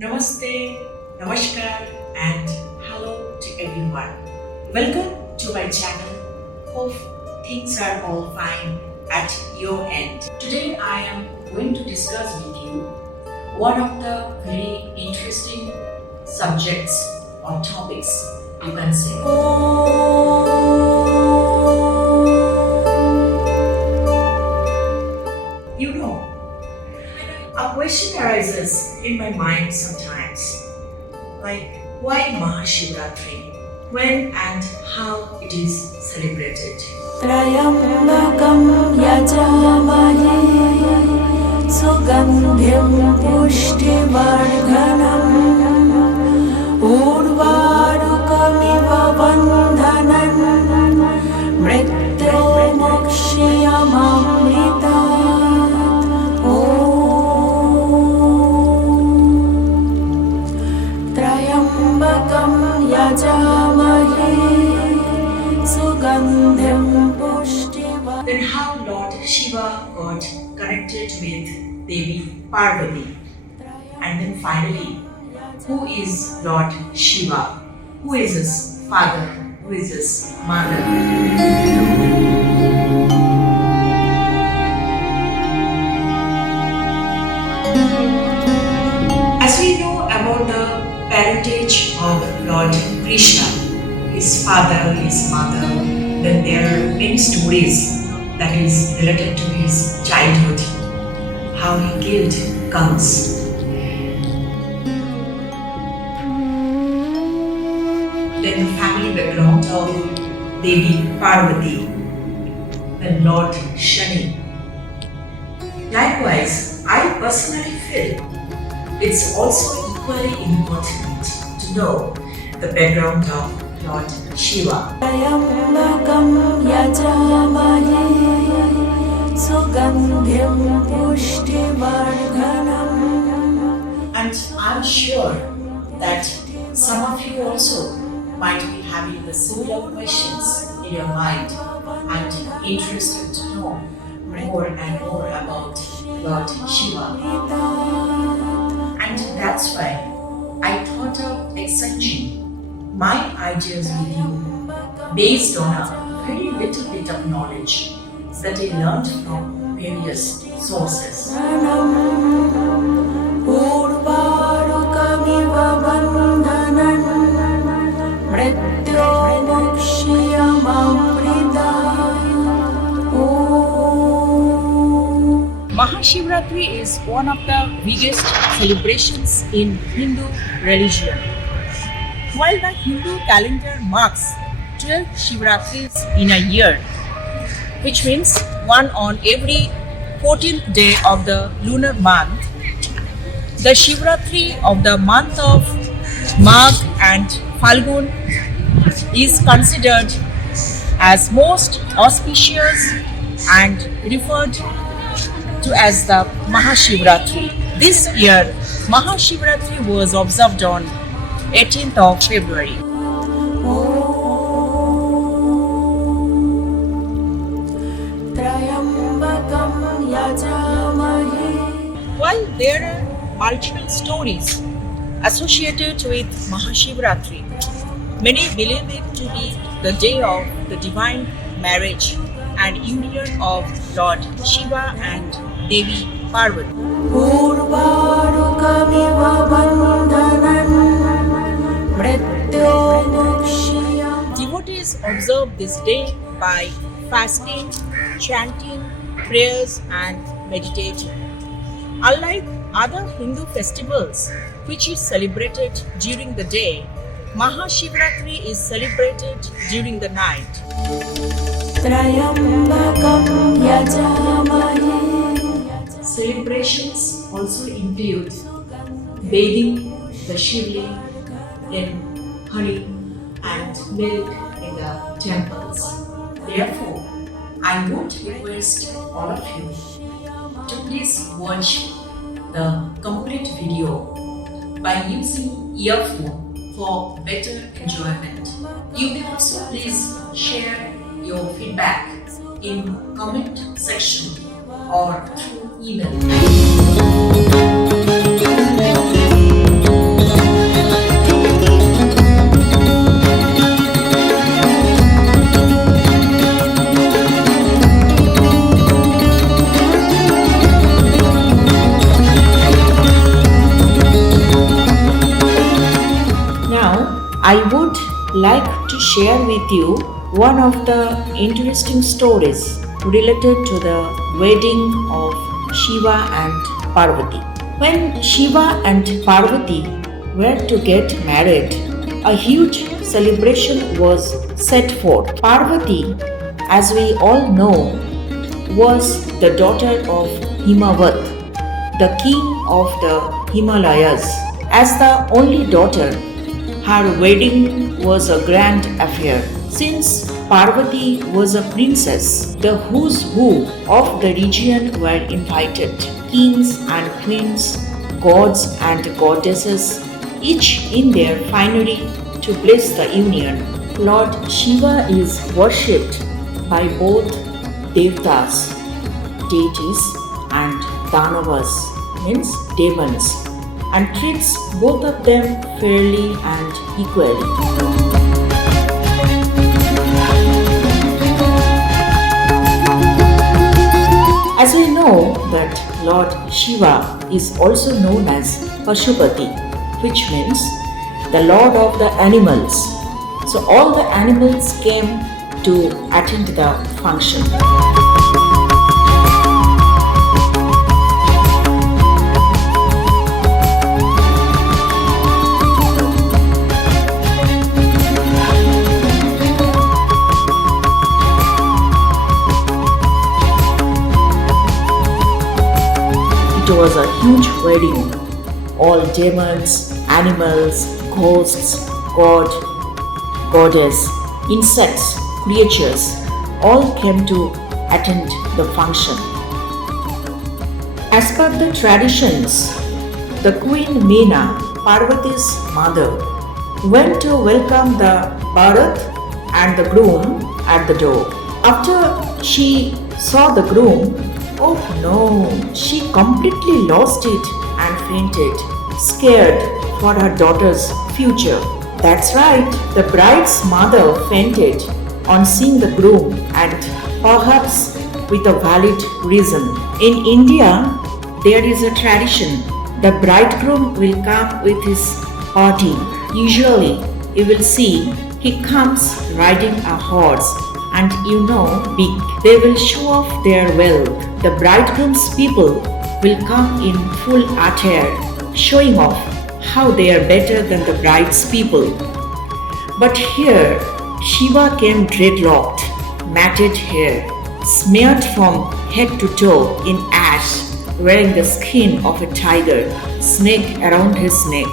Namaste, Namaskar, and hello to everyone. Welcome to my channel. Hope things are all fine at your end. Today I am going to discuss with you one of the very interesting subjects or topics, you can say. You know, a question arises in my mind sometimes, like why Mahashivratri? When and how it is celebrated? Trayambakam yajamahe sugandhyam pushtivardhanam urvarukamiva bandhanan mrityomokshiyamamritat Trayambakam yajamahe sugandhyam. Then how Lord Shiva got connected with Devi Parvati? And then finally, who is Lord Shiva? Who is his father? Who is his mother? As we know about the parentage of Lord Krishna, his father, his mother, then there are many stories that is related to his childhood, how he killed cows. Then the family background of Devi Parvati, then Lord Shani. Likewise, I personally feel it's also equally important to know the background of Lord Shiva. Trayambakam yajamahe sugandhyam pushtivardhanam. And I'm sure that some of you also might be having the similar questions in your mind and interested to know more and more about Lord Shiva. And that's why I thought of exchanging my ideas with you based on a very little bit of knowledge that I learned from various sources. Mahashivratri is one of the biggest celebrations in Hindu religion. While the Hindu calendar marks 12 Shivratris in a year, which means one on every 14th day of the lunar month, the Shivratri of the month of Magh and Falgun is considered as most auspicious and referred to as the Mahashivratri. This year, Mahashivratri was observed on 18th of February. While there are multiple stories associated with Mahashivratri, many believe it to be the day of the divine marriage and union of Lord Shiva and Devi Parvati. Devotees observe this day by fasting, chanting, prayers and meditating. Unlike other Hindu festivals which is celebrated during the day, Mahashivratri is celebrated during the night. Celebrations also include bathing the Shivling in honey and milk in the temples. Therefore, I would request all of you to please watch the complete video by using earphone for better enjoyment. You may also please share your feedback in comment section or through email. I would like to share with you one of the interesting stories related to the wedding of Shiva and Parvati. When Shiva and Parvati were to get married, a huge celebration was set forth. Parvati, as we all know, was the daughter of Himavat, the king of the Himalayas. As the only daughter, her wedding was a grand affair. Since Parvati was a princess, the who's who of the region were invited. Kings and queens, gods and goddesses, each in their finery to bless the union. Lord Shiva is worshipped by both devtas, deities, and danavas, means demons, and treats both of them fairly and equally. As we know that Lord Shiva is also known as Pashupati, which means the Lord of the animals. So all the animals came to attend the function. It was a huge wedding. All demons, animals, ghosts, god, goddess, insects, creatures all came to attend the function. As per the traditions, the Queen Meena, Parvati's mother, went to welcome the Bharat and the groom at the door. After she saw the groom, oh no, she completely lost it and fainted, scared for her daughter's future. That's right, the bride's mother fainted on seeing the groom, and perhaps with a valid reason. In India, there is a tradition. The bridegroom will come with his party. Usually, you will see he comes riding a horse and big. They will show off their wealth. The bridegroom's people will come in full attire, showing off how they are better than the bride's people. But here, Shiva came dreadlocked, matted hair, smeared from head to toe in ash, wearing the skin of a tiger, snake around his neck.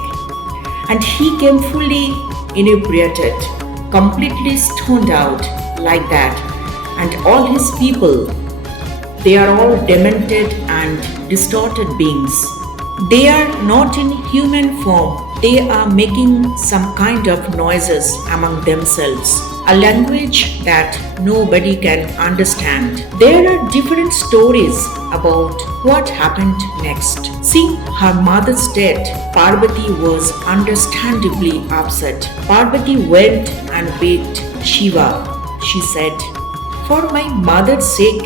And he came fully inebriated, completely stoned out like that. And all his people, they are all demented and distorted beings. They are not in human form. They are making some kind of noises among themselves, a language that nobody can understand. There are different stories about what happened next. Seeing her mother's death, Parvati was understandably upset. Parvati went and begged Shiva. She said, "For my mother's sake,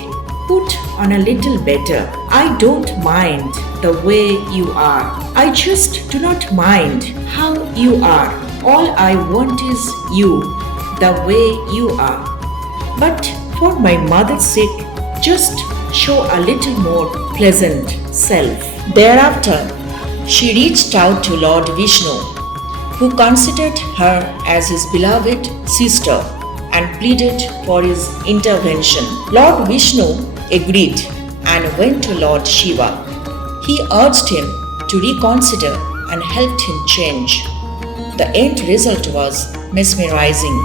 put on a little better. I don't mind the way you are. I just do not mind how you are. All I want is you, the way you are. But for my mother's sake, just show a little more pleasant self." Thereafter, she reached out to Lord Vishnu, who considered her as his beloved sister and pleaded for his intervention. Lord Vishnu agreed and went to Lord Shiva. He urged him to reconsider and helped him change. The end result was mesmerizing.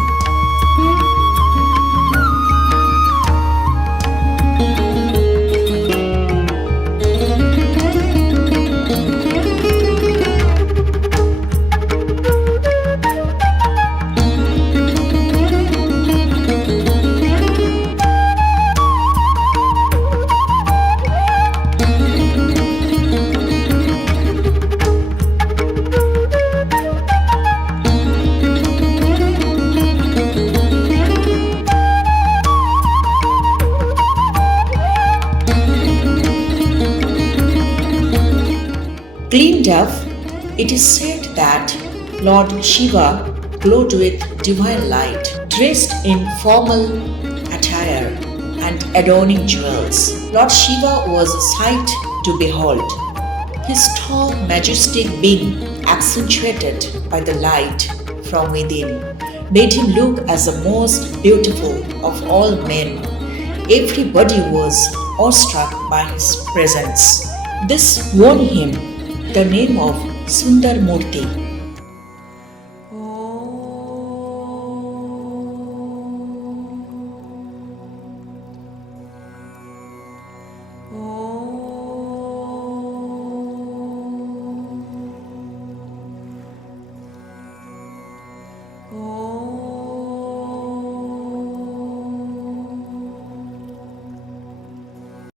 Cleaned up, it is said that Lord Shiva glowed with divine light, dressed in formal attire and adorning jewels. Lord Shiva was a sight to behold. His tall, majestic being, accentuated by the light from within, made him look as the most beautiful of all men. Everybody was awestruck by his presence. This won him the name of Sundar Murti. Oh